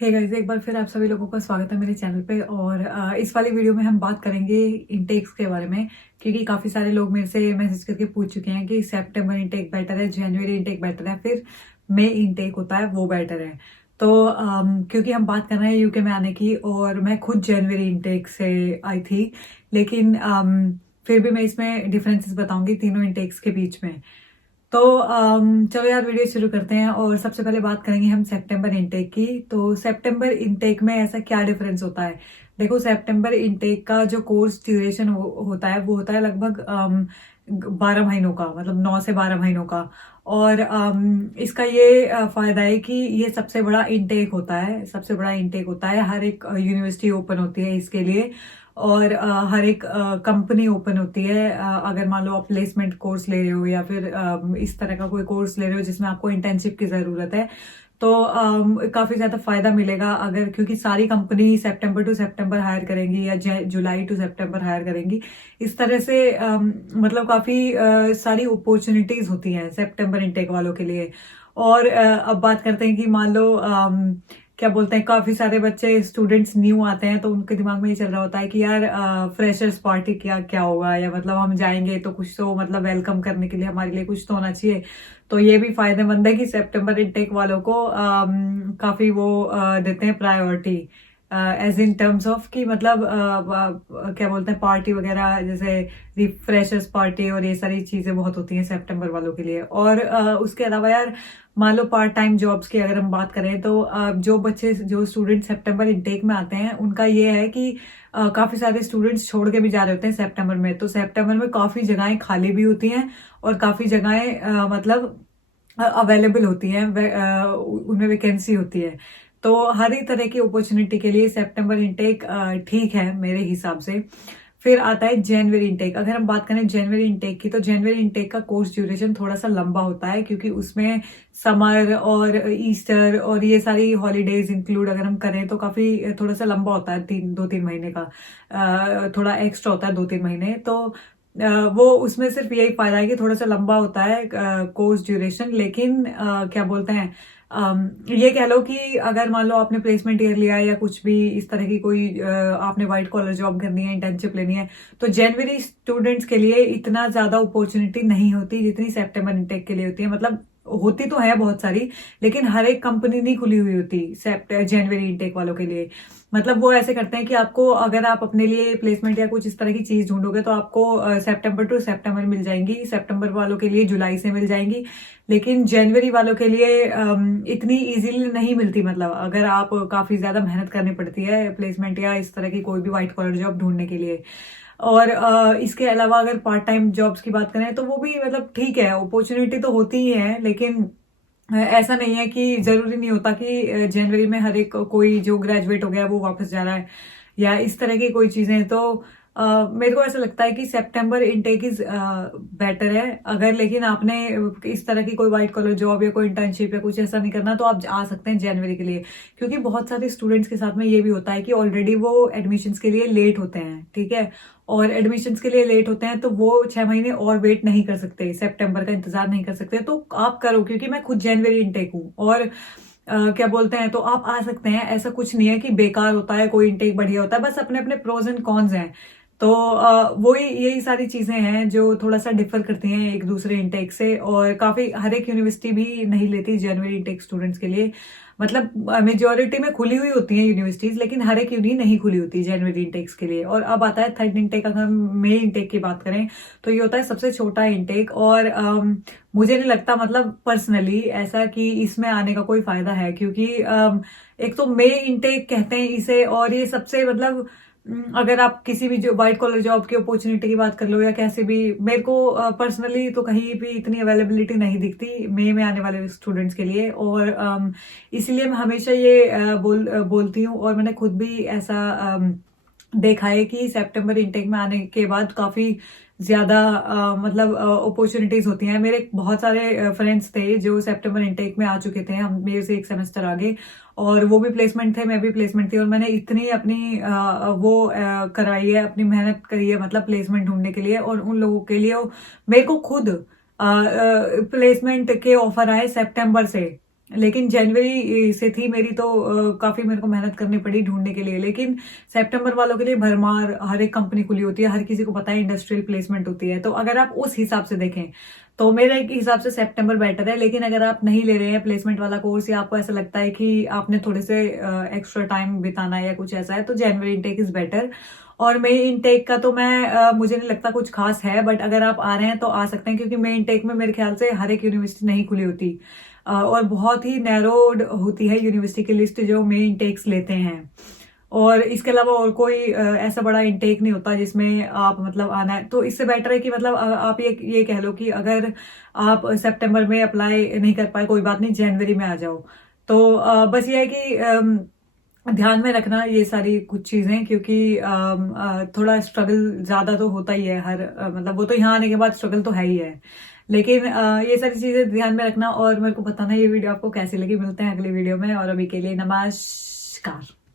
Hey guys, एक बार फिर आप सभी लोगों का स्वागत है मेरे चैनल पे। और इस वाली वीडियो में हम बात करेंगे इंटेक्स के बारे में, क्योंकि काफ़ी सारे लोग मेरे से मैसेज करके पूछ चुके हैं कि सितंबर इंटेक बेटर है, जनवरी इंटेक बेटर है, फिर मई इंटेक होता है वो बेटर है। तो क्योंकि हम बात कर रहे हैं यूके में आने की, और मैं खुद जनवरी इंटेक से आई थी, लेकिन फिर भी मैं इसमें डिफरेंसेस बताऊंगी तीनों इंटेक्स के बीच में। तो चलो यार, वीडियो शुरू करते हैं। और सबसे पहले बात करेंगे हम सितंबर इनटेक की। तो सितंबर इनटेक में ऐसा क्या डिफरेंस होता है? देखो, सितंबर इनटेक का जो कोर्स ड्यूरेशन होता है वो होता है लगभग 12 महीनों का, मतलब 9 से 12 महीनों का। और इसका ये फायदा है कि ये सबसे बड़ा इनटेक होता है, सबसे बड़ा इनटेक होता है। हर एक यूनिवर्सिटी ओपन होती है इसके लिए, और हर एक कंपनी ओपन होती है। अगर मान लो आप प्लेसमेंट कोर्स ले रहे हो, या फिर इस तरह का कोई कोर्स ले रहे हो जिसमें आपको इंटर्नशिप की जरूरत है, तो काफी ज्यादा फायदा मिलेगा। अगर क्योंकि सारी कंपनी सितंबर टू सितंबर हायर करेंगी, या जुलाई टू सितंबर हायर करेंगी, इस तरह से मतलब काफी सारी अपॉर्चुनिटीज होती हैं सितंबर इंटेक वालों के लिए। और अब बात करते हैं कि मान लो क्या बोलते हैं, काफी सारे बच्चे स्टूडेंट्स न्यू आते हैं, तो उनके दिमाग में ये चल रहा होता है कि यार फ्रेशर्स पार्टी क्या क्या होगा, या मतलब हम जाएंगे तो कुछ तो, मतलब वेलकम करने के लिए हमारे लिए कुछ तो होना चाहिए। तो ये भी फायदेमंद है कि सितंबर इंटेक वालों को काफी वो देते हैं priority, as in terms of कि मतलब क्या बोलते हैं, पार्टी वगैरह, जैसे रिफ्रेशर्स पार्टी और ये सारी चीजें बहुत होती हैं सितंबर वालों के लिए। और उसके अलावा यार, मान लो पार्ट टाइम जॉब्स की अगर हम बात करें, तो जो स्टूडेंट सितंबर इंटेक में आते हैं, उनका ये है कि काफी सारे स्टूडेंट्स छोड़ के भी जा रहे होते हैं सितंबर में। तो सितंबर में काफी जगहें खाली भी होती हैं, और काफी जगहें मतलब अवेलेबल होती हैं, उनमें वैकेंसी होती है। तो हर एक तरह की अपॉर्चुनिटी के लिए सितंबर इंटेक ठीक है मेरे हिसाब से। फिर आता है जनवरी इंटेक। अगर हम बात करें जनवरी इंटेक की, तो जनवरी इंटेक का कोर्स ड्यूरेशन थोड़ा सा लंबा होता है, क्योंकि उसमें समर और ईस्टर और ये सारी हॉलीडेज इंक्लूड अगर हम करें तो काफी थोड़ा सा लंबा होता है, 2-3 महीने का। थोड़ा एक्स्ट्रा होता है 2-3 महीने। तो वो उसमें सिर्फ यही फायदा है कि थोड़ा सा लंबा होता है कोर्स ड्यूरेशन। लेकिन क्या बोलते हैं, ये कह लो कि अगर मान लो आपने प्लेसमेंट ईयर लिया है, या कुछ भी इस तरह की कोई आपने व्हाइट कॉलर जॉब करनी है, इंटर्नशिप लेनी है, तो जनवरी स्टूडेंट्स के लिए इतना ज्यादा अपॉर्चुनिटी नहीं होती जितनी सितंबर इंटेक के लिए होती है। मतलब होती तो है बहुत सारी, लेकिन हर एक कंपनी नहीं खुली हुई होती जनवरी इंटेक वालों के लिए। मतलब वो ऐसे करते हैं कि आपको, अगर आप अपने लिए प्लेसमेंट या कुछ इस तरह की चीज ढूंढोगे, तो आपको सितंबर टू सितंबर मिल जाएंगी, सितंबर वालों के लिए जुलाई से मिल जाएंगी। लेकिन जनवरी वालों के लिए इतनी इजीली नहीं मिलती। मतलब अगर आप, काफी ज्यादा मेहनत करनी पड़ती है प्लेसमेंट या इस तरह की कोई भी व्हाइट कॉलर जॉब ढूंढने के लिए। और इसके अलावा अगर पार्ट टाइम जॉब्स की बात करें, तो वो भी मतलब ठीक है, अपॉर्चुनिटी तो होती ही है, लेकिन ऐसा नहीं है कि जरूरी नहीं होता कि जनवरी में हर एक कोई जो ग्रेजुएट हो गया वो वापस जा रहा है, या इस तरह की कोई चीजें। तो मेरे को ऐसा लगता है कि सितंबर इनटेक इज बेटर है। अगर लेकिन आपने इस तरह की कोई व्हाइट कॉलर जॉब या कोई इंटर्नशिप या कुछ ऐसा नहीं करना, तो आप आ सकते हैं जनवरी के लिए। क्योंकि बहुत सारे स्टूडेंट्स के साथ में ये भी होता है कि ऑलरेडी वो एडमिशन्स के लिए लेट होते हैं, ठीक है। और एडमिशन्स के लिए लेट होते हैं, तो वो 6 महीने और वेट नहीं कर सकते, सितंबर का इंतजार नहीं कर सकते। तो आप करो, क्योंकि मैं खुद जनवरी इनटेक हूँ। और क्या बोलते हैं, तो आप आ सकते हैं। ऐसा कुछ नहीं है कि बेकार होता है, कोई इंटेक बढ़िया होता है, बस अपने अपने प्रोज एंड कॉन्स हैं। तो वही यही सारी चीजें हैं जो थोड़ा सा डिफर करती हैं एक दूसरे इंटेक से। और काफी, हर एक यूनिवर्सिटी भी नहीं लेती जनवरी इंटेक स्टूडेंट्स के लिए। मतलब मेजोरिटी में खुली हुई होती हैं यूनिवर्सिटीज, लेकिन हर एक यूनि नहीं खुली होती जनवरी इंटेक्स के लिए। और अब आता है थर्ड इंटेक। अगर हम मई इंटेक की बात करें, तो ये होता है सबसे छोटा इंटेक। और मुझे नहीं लगता, मतलब पर्सनली, ऐसा कि इसमें आने का कोई फायदा है, क्योंकि एक तो मई इंटेक कहते हैं इसे, और ये सबसे मतलब अगर आप किसी भी जो व्हाइट कॉलर जॉब की अपॉर्चुनिटी की बात कर लो, या कैसे भी, मेरे को पर्सनली तो कहीं भी इतनी अवेलेबिलिटी नहीं दिखती मई में आने वाले स्टूडेंट्स के लिए। और इसलिए मैं हमेशा ये बोलती हूँ, और मैंने खुद भी ऐसा देखा है कि सितंबर इंटेक में आने के बाद काफी ज्यादा मतलब अपॉर्चुनिटीज होती हैं। मेरे बहुत सारे फ्रेंड्स थे जो सितंबर इंटेक में आ चुके थे, हम मेरे से एक सेमेस्टर आगे, और वो भी प्लेसमेंट थे, मैं भी प्लेसमेंट थी। और मैंने इतनी अपनी कराई है, अपनी मेहनत करी है, मतलब प्लेसमेंट ढूंढने के लिए। और उन लोगों के लिए मेरे को खुद प्लेसमेंट के ऑफर आए सितंबर से, लेकिन जनवरी से थी मेरी, तो काफी मेरे को मेहनत करनी पड़ी ढूंढने के लिए। लेकिन सितंबर वालों के लिए भरमार, हर एक कंपनी खुली होती है, हर किसी को पता है इंडस्ट्रियल प्लेसमेंट होती है। तो अगर आप उस हिसाब से देखें तो मेरे एक हिसाब से सितंबर बेटर है। लेकिन अगर आप नहीं ले रहे हैं प्लेसमेंट वाला कोर्स, या आपको ऐसा लगता है कि आपने थोड़े से एक्स्ट्रा टाइम बिताना है या कुछ ऐसा है, तो जनवरी इनटेक इज बेटर। और मई इनटेक का तो मुझे नहीं लगता कुछ खास है, बट अगर आप आ रहे हैं तो आ सकते हैं, क्योंकि मई इनटेक में मेरे ख्याल से हर एक यूनिवर्सिटी नहीं खुली होती, और बहुत ही नैरोड होती है यूनिवर्सिटी की लिस्ट जो मई इनटेक्स लेते हैं। और इसके अलावा और कोई ऐसा बड़ा इनटेक नहीं होता जिसमें आप मतलब आना है। तो इससे बेटर है कि मतलब आप ये कह लो कि अगर आप सितंबर में अप्लाई नहीं कर पाए, कोई बात नहीं, जनवरी में आ जाओ। तो बस ये है कि ध्यान में रखना ये सारी कुछ चीजें, क्योंकि थोड़ा स्ट्रगल ज्यादा तो होता ही है हर मतलब वो तो यहाँ आने के बाद स्ट्रगल तो है ही है। लेकिन ये सारी चीजें ध्यान में रखना, और मेरे को बताना ये वीडियो आपको कैसी लगी। मिलते हैं अगली वीडियो में, और अभी के लिए नमस्कार।